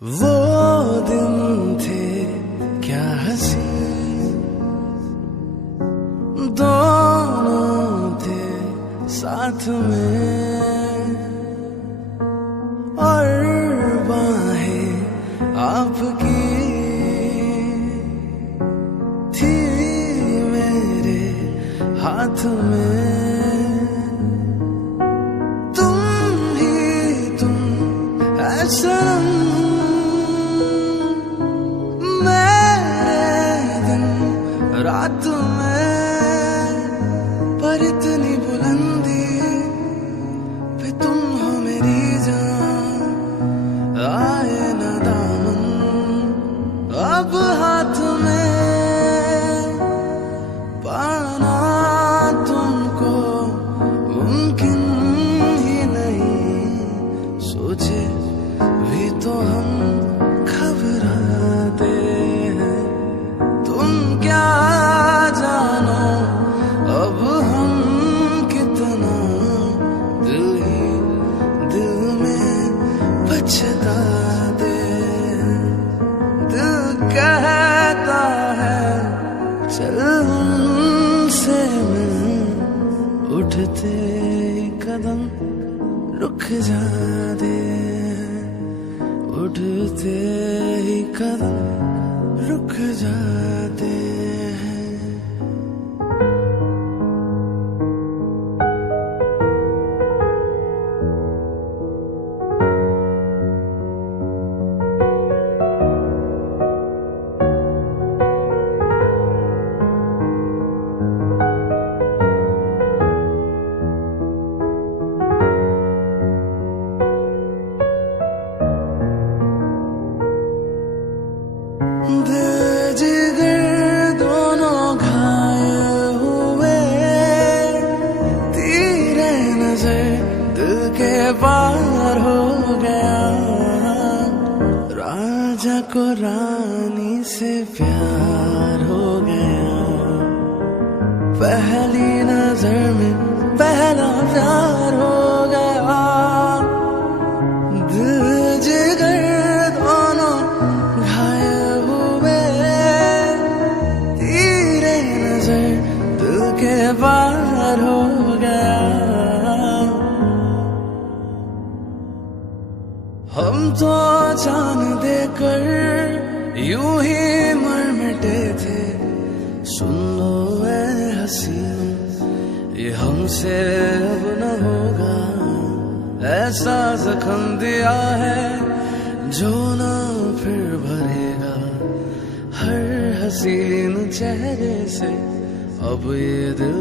वो दिन थे क्या हंसी, दोनों थे साथ में और बाहें आपकी थी मेरे हाथ में। तुम ही तुम है सनम, रात में पर इतनी बुलंदी पे तुम हो मेरी जान। आए न दामन अब हाथ में, पाना तुमको मुमकिन ही नहीं। सोचे भी तो हम घबराते हैं, तुम क्या जानो अब हम कितना दिल ही दिल में पछताते। दिल कहता है चल हमसे मिल, उठते ही कदम रुक जाते, उठते ही कदम रुक जाते हैं। दिल जिगर दोनों घायल हुए, तेरे नजर दिल के पार हो गया। राजा को रानी से प्यार हो गया, पहली नजर में पहला प्यार हो गया। दिल जिगर दोनों घायल हुए, तेरे नजर दिल के पार हो गया। हम तो जान देकर यूं ही मर मिटे थे। सुन लो ऐ हसीन, ये हमसे अब न होगा। ऐसा जख्म दिया है जो ना फिर भरेगा। हर हसीन चेहरे से अब ये दिल